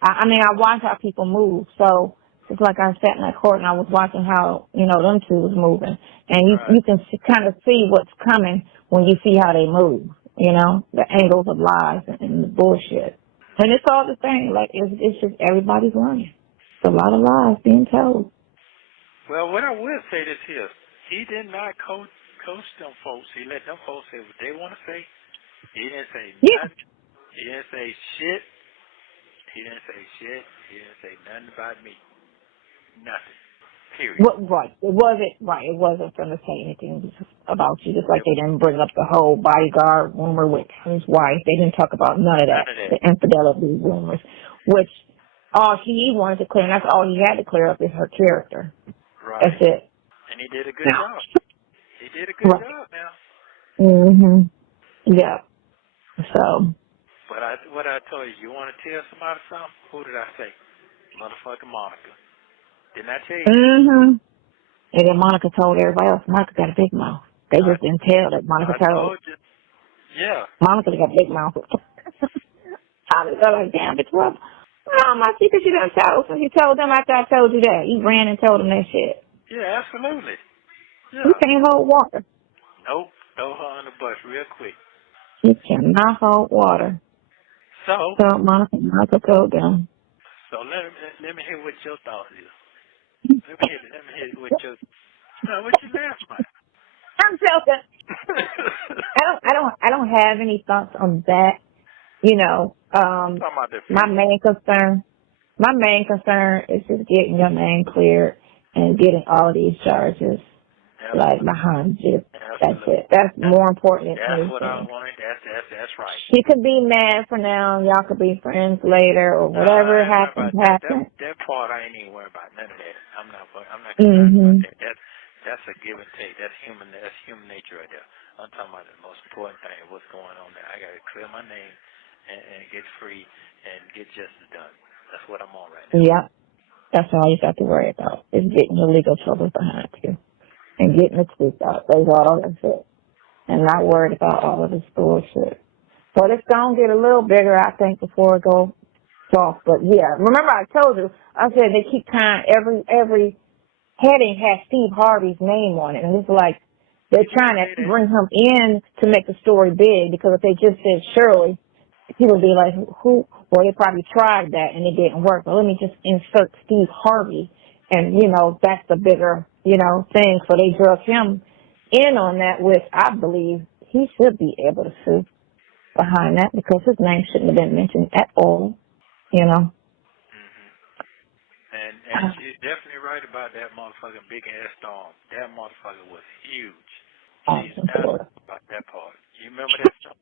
I watch how people move. So it's like I sat in that court and I was watching how, them two was moving. And you can kind of see what's coming when you see how they move, the angles of lies and the bullshit. And it's all the same. Like, it's just everybody's lying. It's a lot of lies being told. Well, what I would say this here, he did not coach them folks. He let them folks say what they want to say. He didn't say nothing. He didn't say shit. He didn't say nothing about me. Nothing. Period. It wasn't from to say anything about you, just like they didn't bring up the whole bodyguard rumor with his wife. They didn't talk about none of that. The infidelity rumors, which all he wanted to clear, and that's all he had to clear up is her character. Right. That's it. And he did a good job. He did a good job now. Yeah. So. But what I told you want to tell somebody something? Who did I say? Motherfucking Monica. Didn't I tell you? And then Monica told everybody else, Monica got a big mouth. They just didn't tell that Monica told you. Yeah. Monica got a big mouth. I was like, damn, bitch, what? No, my secret you done told. So you told them after I told you that. You ran and told them that shit. Yeah, absolutely. Yeah. You can't hold water. Nope. Throw her on the bus real quick. You cannot hold water. So Monica told them. So let me hear what your thoughts is. Let me hear what you laughing at. I'm joking. I don't have any thoughts on that. My main concern is just getting your name cleared and getting all these charges behind you. That's it. That's more important than anything. That's what I wanted. That's right. She could be mad for now. Y'all could be friends later, or whatever happens. That part I ain't even worried about. None of that. I'm not concerned about that. That's a give and take. That's human nature right there. I'm talking about the most important thing. What's going on there? I got to clear my name and get free and get justice done. That's what I'm on right now. Yep. That's all you got to worry about is getting your legal troubles behind you and getting the truth out. That's all that's it. And not worried about all of this bullshit. But it's going to get a little bigger, I think, before it goes soft. But yeah, remember I told you, I said they keep trying, every heading has Steve Harvey's name on it. And it's like they're trying to bring him in to make the story big, because if they just said Shirley, people would be like, who? Well, they probably tried that and it didn't work. But let me just insert Steve Harvey. And, that's the bigger, thing. So they drug him in on that, which I believe he should be able to sue behind that because his name shouldn't have been mentioned at all, you know. And she's definitely right about that motherfucking big ass storm. That motherfucker was huge. She's absolutely about that part. You remember that storm?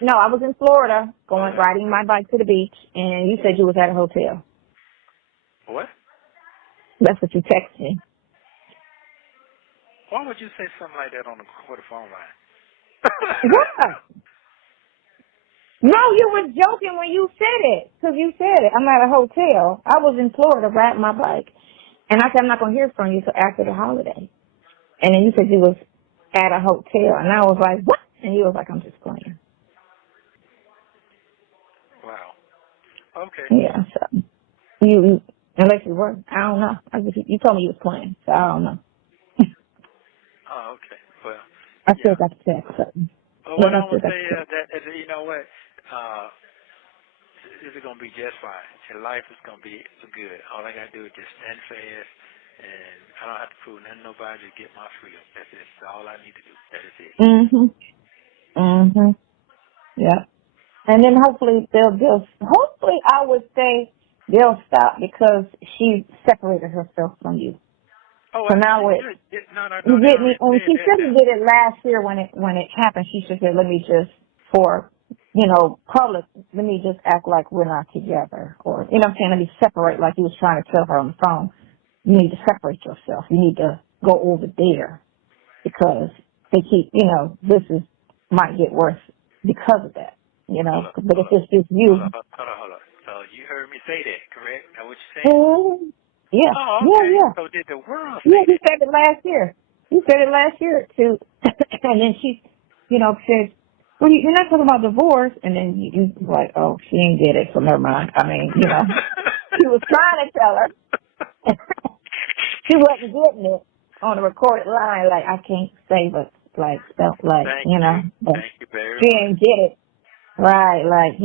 No, I was in Florida riding my bike to the beach, and you said you was at a hotel. What? That's what you texted me. Why would you say something like that on the quarter phone line? What? No, you were joking when you said it, because you said it. I'm at a hotel. I was in Florida riding my bike, and I said I'm not going to hear from you until after the holiday. And then you said you was at a hotel, and I was like, what? And you was like, I'm just playing. Wow. Okay. Yeah, so you unless you were, I don't know. You told me you was playing, so I don't know. Oh, okay. Well, I still got the text. So. Well, what I'm going to say is that, you know what, this is going to be just fine. Your life is going to be good. All I got to do is just stand fast, and I don't have to prove nothing to nobody to get my freedom. That's it. That's all I need to do. That is it. Yeah. And then hopefully hopefully I would say they'll stop because she separated herself from you. Oh, so now no, you get me. And she should have did it last year when it happened. She should have said, let me just public, let me just act like we're not together, or you know what I'm saying, let me separate like he was trying to tell her on the phone. You need to separate yourself. You need to go over there because they keep, this might get worse because of that. But if it's just you. Hold on. So you heard me say that, correct? Is that what you're saying? Yeah. Oh, okay. Yeah. So did the world say he said it last year. He said it last year, too. And then she, said, well, you're not talking about divorce. And then you like, oh, she ain't get it, so never mind. I mean, he was trying to tell her. She wasn't getting it on the recorded line. Like, I can't say, but, spelt like, Thank you very much. She ain't get it. Right, like,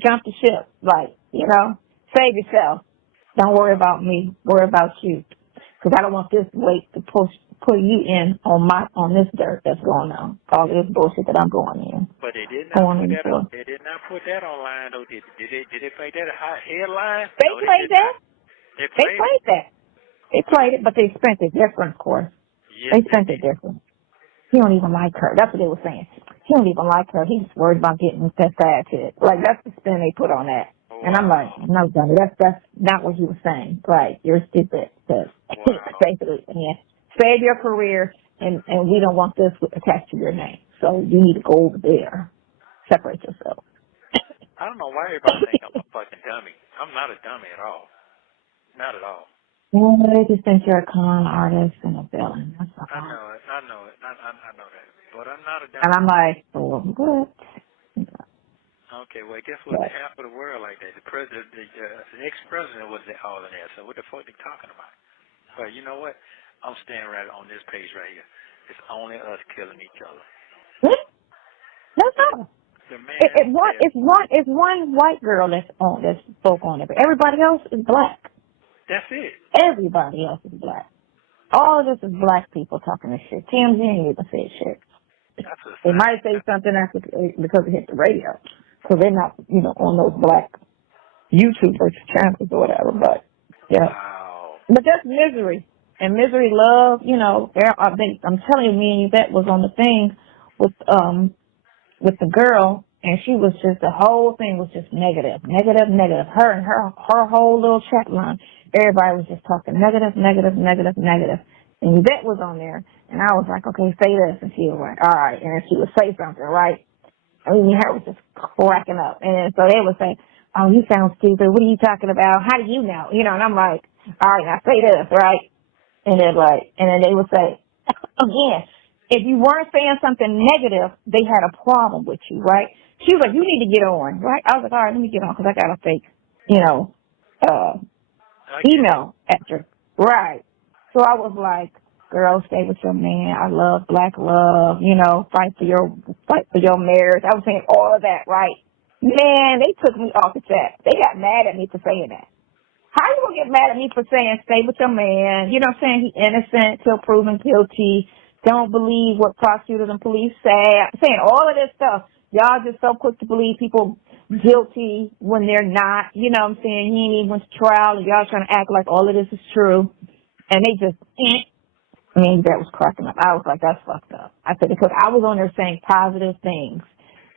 jump the ship. Like, save yourself. Don't worry about me. Worry about you. Because I don't want this weight to put you in on this dirt that's going on. All this bullshit that I'm going in. But they did not put that on. They did not put that online though. Did they play that a hot headline? They played that. They played that. They played it, but they spent it different, of course. Yes, they spent it different. He don't even like her. That's what they were saying. He don't even like her. He's just worried about getting that fat kid. Like, that's the spin they put on that. Wow. And I'm like, no, Johnny, that's not what he was saying. Right, you're stupid. Basically, save your career, and we don't want this attached to your name. So you need to go over there. Separate yourself. I don't know why everybody think I'm a fucking dummy. I'm not a dummy at all. Not at all. Well, they just think you're a con artist and a villain. That's all. I know it. I know that. But I'm not a dummy. And I'm like, well, what? Okay, well, guess what? Half of the world like that. The president, the ex-president was all of that. So what the fuck they talking about? But you know what? I'm staying right on this page right here. It's only us killing each other. That's all. It's one white girl that spoke on it, but everybody else is black. That's it. Everybody else is black. All of this is black people talking this shit. TMZ ain't even say shit. They might say something after because it hit the radio, because they're not, on those black YouTubers channels or whatever. But wow. But that's Misery and Misery Love. I'm telling you, me and Yvette was on the thing with the girl, and she was just, the whole thing was just negative. Her and her whole little chat line, everybody was just talking negative. And Yvette was on there, and I was like, okay, say this. And she was like, all right. And then she would say something, right? I mean, her was just cracking up. And then, so they would say, oh, you sound stupid. What are you talking about? How do you know? And I'm like, all right, now say this, right? And then they would say, again, if you weren't saying something negative, they had a problem with you, right? She was like, you need to get on, right? I was like, all right, let me get on, because I got a fake, email after, right? So I was like, girl, stay with your man. I love black love, fight for your marriage. I was saying all of that, right? Man, they took me off the chat. They got mad at me for saying that. How you gonna get mad at me for saying stay with your man? You know what I'm saying? He innocent till proven guilty. don't believe what prosecutors and police say, saying all of this stuff. Y'all just so quick to believe people guilty when they're not. You know what I'm saying? He ain't even went to trial, and y'all trying to act like all of this is true. And they just, that was cracking up. I was like, that's fucked up. I said, because I was on there saying positive things.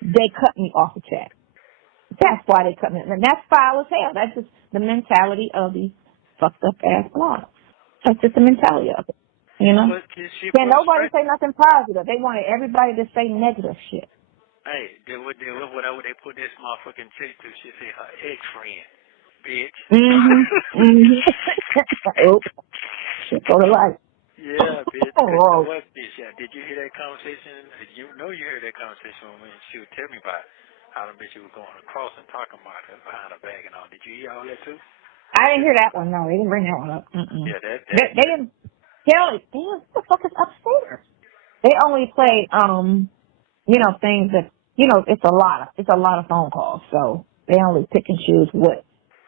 They cut me off the chat. That's why they cut me. And that's foul as hell. That's just the mentality of these fucked up ass blogs. That's just the mentality of it. You know? Can't nobody say nothing positive. They wanted everybody to say negative shit. Hey, whatever they put this motherfucking chick to, she said her ex-friend, bitch. Oops. Shit go to life. Yeah, bitch. What, bitch? Yeah. Did you hear that conversation? You know you heard that conversation when she would tell me about how the bitch was going across and talking about her behind her back and all. Did you hear all that too? I didn't hear that one. No, they didn't bring that one up. Yeah, they didn't. What the fuck is upstairs? They only play, things that, it's a lot of phone calls. So they only pick and choose what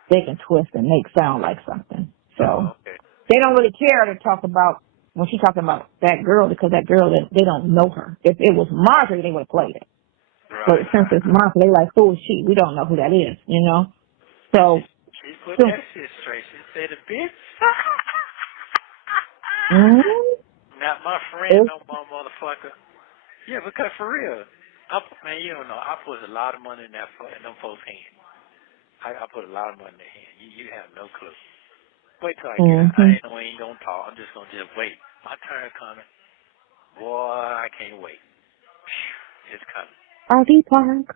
they can twist and make sound like something. So they don't really care to talk about when she's talking about that girl, because that girl, they don't know her. If it was Marjorie, they would have played it. Right. But since it's Marjorie, they like, who is she? We don't know who that is, So she put that shit straight. She said, a bitch. Not my friend, no more, motherfucker. Yeah, because for real, man, you don't know. I put a lot of money in them folks' hands. I put a lot of money in their hands. You have no clue. Wait till I get out. I ain't gonna talk. I'm just gonna wait. My turn coming. Boy, I can't wait. It's coming. RV Park.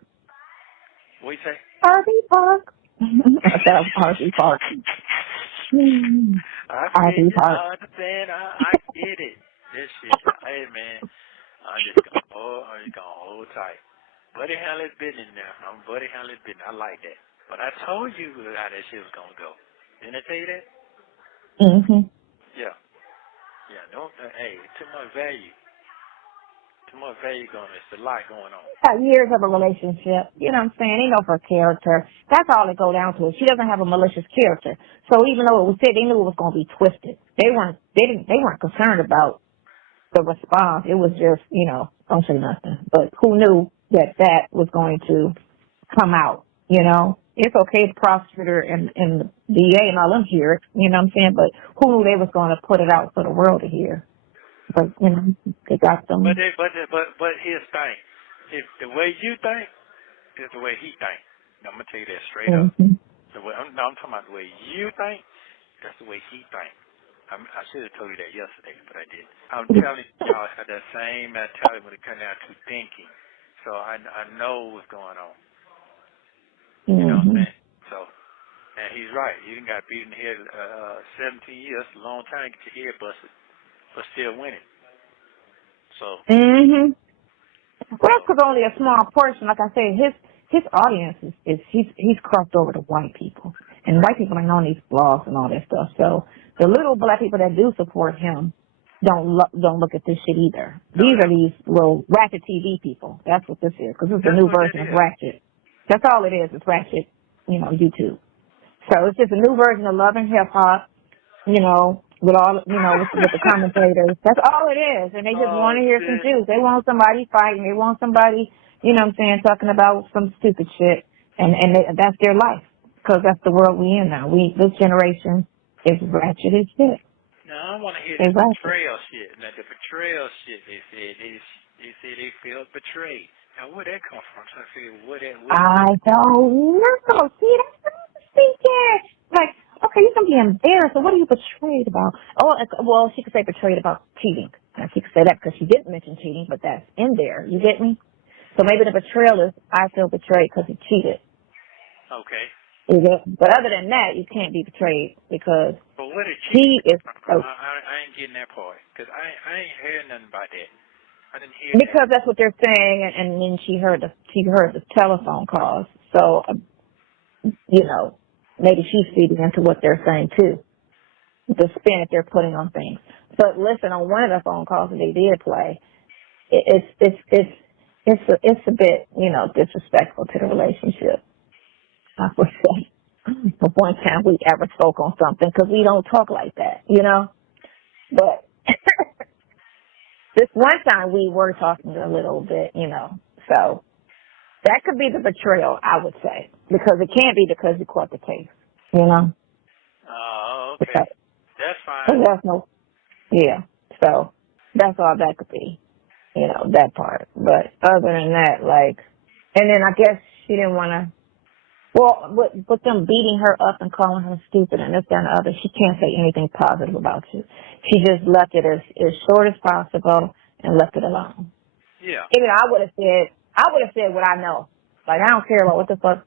What you say? RV Park. I said RV Park. I understand. I get it. This shit. Hey, man. I'm just gonna hold tight. Buddy handle his business now. Buddy handle his business. I like that. But I told you how that shit was gonna go. Didn't I tell you that? Yeah. Yeah. Hey, too much value. Too much value going on. It's a lot going on. Years of a relationship. You know what I'm saying? They know her character. That's all it go down to. She doesn't have a malicious character. So even though it was said, they knew it was going to be twisted. They weren't concerned about the response. It was just, don't say nothing. But who knew that was going to come out, It's okay the prosecutor and the DA and all them hear it, you know what I'm saying? But who knew they was going to put it out for the world to hear? But, they got some. But here's the thing. If the way you think is the way he think. I'm going to tell you that straight up. I'm talking about the way you think, that's the way he think. I should have told you that yesterday, but I didn't. I'm telling you, y'all have that same mentality when it comes down to thinking. So I know what's going on. You know what I'm saying? So, and he's right. You done got beat in the head 17 years, a long time to get your head busted, but still winning. So. Well, that's because only a small portion. Like I said, his audience is he's crossed over to white people, and white people ain't on these blogs and all that stuff. So the little black people that do support him don't look at this shit either. These are these little Ratchet TV people. That's what this is, because this is the new version of Ratchet. That's all it is. It's Ratchet, YouTube. So it's just a new version of Love and Hip Hop, with all, with the commentators. That's all it is. And they just want to hear some juice. They want somebody fighting. They want somebody, talking about some stupid shit. And that's their life. Because that's the world we in now. This generation is ratchet as shit. No, I don't want to hear the betrayal shit. Now, the betrayal shit, they say they feel betrayed. Now, where'd that come from? So I figured, I don't know. See, that's what I'm thinking. Like, okay, you're going to be embarrassed. So what are you betrayed about? Oh, well, she could say betrayed about cheating. Now, she could say that because she didn't mention cheating, but that's in there. You get me? So maybe the betrayal is, I feel betrayed because he cheated. Okay. But other than that, you can't be betrayed because he is. I ain't getting that part because I ain't heard nothing about that. I didn't hear because that's what they're saying, and then she heard the telephone calls. So, maybe she's feeding into what they're saying too, the spin that they're putting on things. But listen, on one of the phone calls that they did play, it's a bit disrespectful to the relationship. I would say, the one time we ever spoke on something, because we don't talk like that, But this one time we were talking a little bit, you know. So that could be the betrayal, I would say, because it can't be because you caught the case, you know. Oh, okay. Because That's fine. there's no, yeah. So that's all that could be, you know, that part. But other than that, like, and then I guess she didn't want to. Well, with them beating her up and calling her stupid and this, that, and the other, she can't say anything positive about you. She just left it as short as possible and left it alone. Yeah. Even I would have said what I know. Like, I don't care about what the fuck,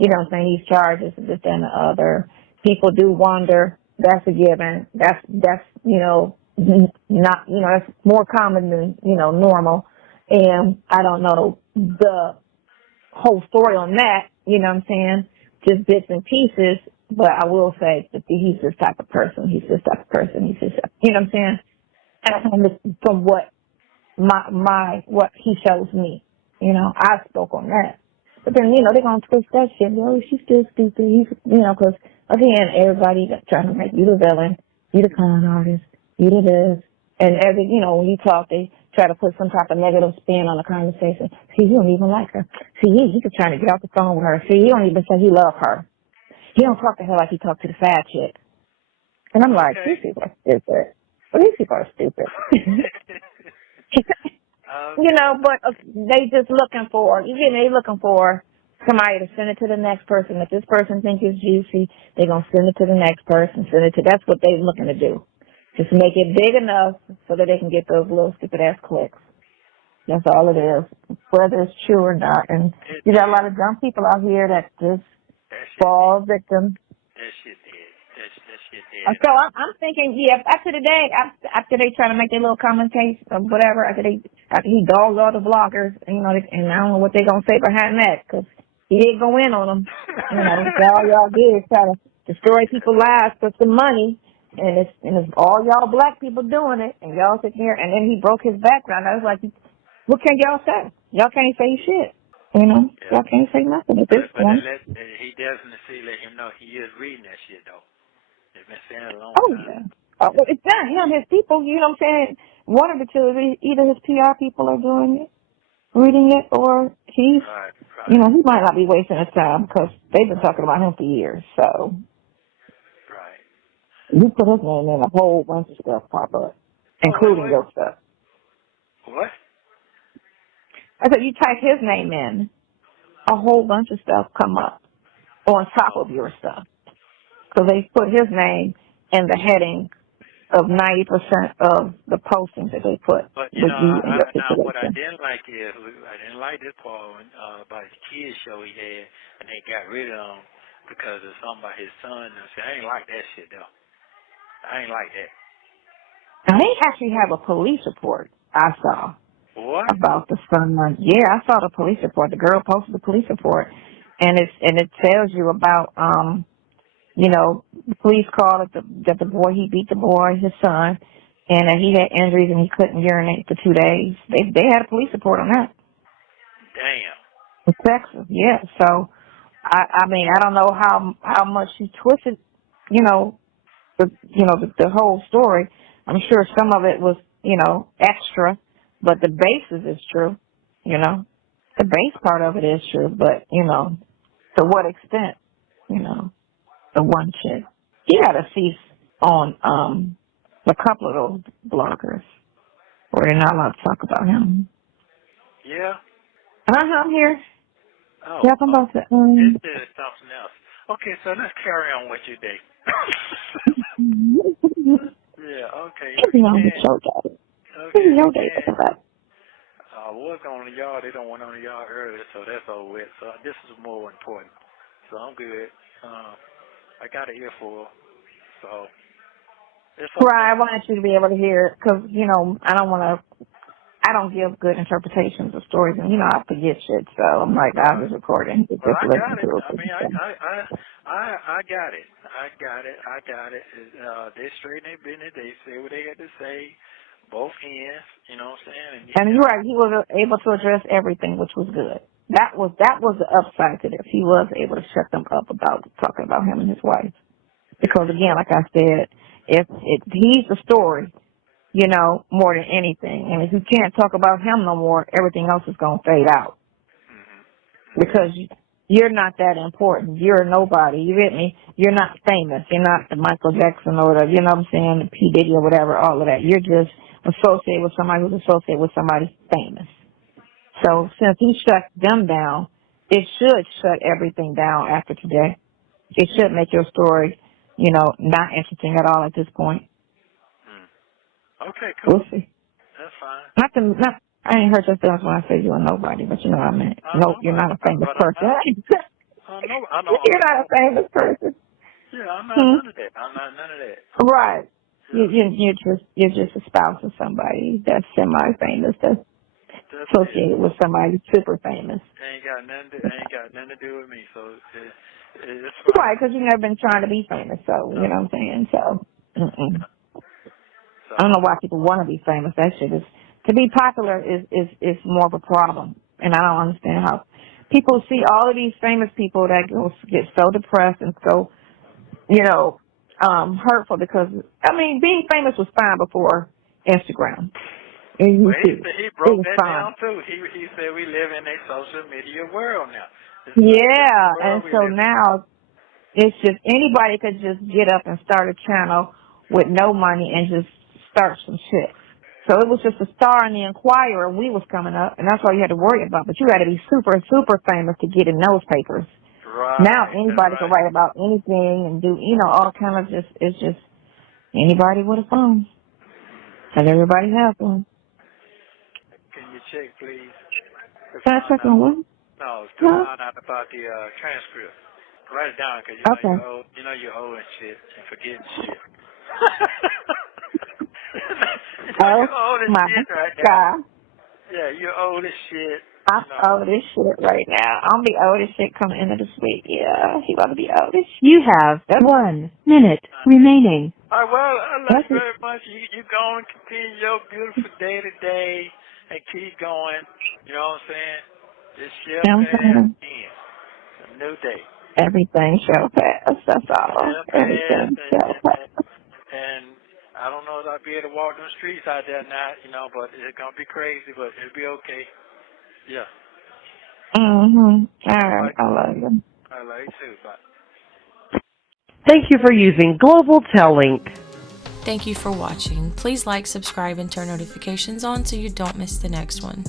you know what I'm saying, these charges, this, that, and the other. People do wonder. That's a given. That's, you know, not, you know, that's more common than, you know, normal. And I don't know the whole story on that, you know what I'm saying, just bits and pieces, but I will say that he's this type of person. He's this type of person. He's just, you know what I'm saying, and from what what he shows me, you know, I spoke on that. But then, you know, they're going to twist that shit. Oh, she's still stupid. He's, you know, because, again, everybody trying to make you the villain, you the con artist, you the this. And every, you know, when you talk, they try to put some type of negative spin on the conversation. See, he don't even like her. See, he just trying to get off the phone with her. See, he don't even say he love her. He don't talk to her like he talked to the fat chick. And I'm like, these people are stupid. Well, these people are stupid. You know, but they just looking for, they looking for somebody to send it to the next person. If this person thinks it's juicy, they're going to send it to the next person, that's what they're looking to do. Just make it big enough so that they can get those little stupid ass clicks. That's all it is, whether it's true or not. And you got a lot of dumb people out here that just fall victim. That shit dead. That shit dead. So I'm thinking, after they try to make their little commentation or whatever, after he dogs all the bloggers, you know, and I don't know what they're going to say behind that, because he didn't go in on them. You know, all y'all did is try to destroy people's lives for some money, and it's all y'all black people doing it, and y'all sitting here, and then he broke his background. I was like, what can y'all say? Y'all can't say shit. You know, y'all can't say nothing at this point. He definitely let him know he is reading that shit, though. They've been saying it a long time. Yeah. Well, it's not him, his people, you know what I'm saying? One of the two, either his PR people are doing it, reading it, or he's, right. You know, he might not be wasting his time because they've been talking about him for years, so. Right. You put his name in, a whole bunch of stuff pop up, including your stuff. What? I said, you type his name in, a whole bunch of stuff come up on top of your stuff. So they put his name in the heading of 90% of the postings that they put. But, you know, what I situation. didn't like is, I didn't like this part about his kids show he had, and they got rid of him because of something about his son. I ain't like that shit, though. I ain't like that. Now, they actually have a police report I saw. What? About the son. Yeah, I saw the police report. The girl posted the police report, and it tells you about you know, the police called that the boy, he beat the boy, his son, and that he had injuries and he couldn't urinate for 2 days. They had a police report on that. Damn. In Texas, yeah. So I mean, I don't know how much she twisted, you know, the whole story. I'm sure some of it was, you know, extra, but the basis is true, you know. The base part of it is true, but, you know, to what extent, you know, the one chick. He got a cease on a couple of those bloggers where they're not allowed to talk about him. Yeah? I'm here. Oh. Yep, I'm about to, This is something else. Okay, so let's carry on with your day. Yeah, okay. This is on the show, guys. Okay. This is your day. Was on the yard. They don't want on the yard earlier, so that's over with. So this is more important. So I'm good. I got an earful, so it's okay. Right, I wanted you to be able to hear it because, you know, I don't give good interpretations of stories, and, you know, I forget shit, so I'm like, I was recording. Well, I got it. I mean, I got it. I got it. They straighten their business. They say what they had to say. Both ends, you know what I'm saying? And you're right, he was able to address everything, which was good. That was the upside to this. He was able to shut them up about talking about him and his wife. Because again, like I said, if he's the story, more than anything. And if you can't talk about him no more, everything else is going to fade out. Because you're not that important. You're a nobody. You get me? You're not famous. You're not the Michael Jackson or the, the P. Diddy or whatever, all of that. You're just associated with somebody who's associated with somebody famous. So since he shut them down, it should shut everything down after today. It should make your story, not interesting at all at this point. Okay, cool. We'll see. That's fine. I ain't hurt your feelings when I say you're a nobody, but you know what I mean. No, you're not a famous person. I know. You're not a famous person. Yeah, I'm not none of that. I'm not none of that. Right. Yeah. You're just a spouse of somebody that's semi-famous, that's associated with somebody super famous. Ain't got nothing to do with me, so it's fine. Right, because you've never been trying to be famous, so you know what I'm saying. So, I don't know why people want to be famous. That shit is, to be popular is more of a problem, and I don't understand how people see all of these famous people that get so depressed and so, hurtful because being famous was fine before Instagram. Well, he broke that down too. He said we live in a social media world now. And so now it's just anybody could just get up and start a channel with no money and just start some shit. So it was just a Star and the Inquirer when we was coming up, and that's all you had to worry about. But you had to be super, super famous to get in those papers. Right. Now anybody can write about anything and do, all kind of it's just anybody with a phone. And everybody has one. Can you check, please? Can I check on what? No, to find out about the transcript. Write it down, because you're old and shit and forgetting shit. You're old as shit right now. Yeah, you're old as shit. I'm old as shit right now. I'm gonna be old as shit coming into this week. Yeah, he about to be old as shit. You have 1 minute remaining. All right, well, I love you very much. You go and continue your beautiful day to day and keep going. You know what I'm saying? This shit ends. A new day. Everything shall pass. That's all. Everything shall pass. And I don't know if I'll be able to walk them streets out there now, but it's going to be crazy, but it'll be okay. Yeah. All right. I love you. I love you too. Bye. Thank you for using Global Tel-Link. Thank you for watching. Please like, subscribe, and turn notifications on so you don't miss the next one.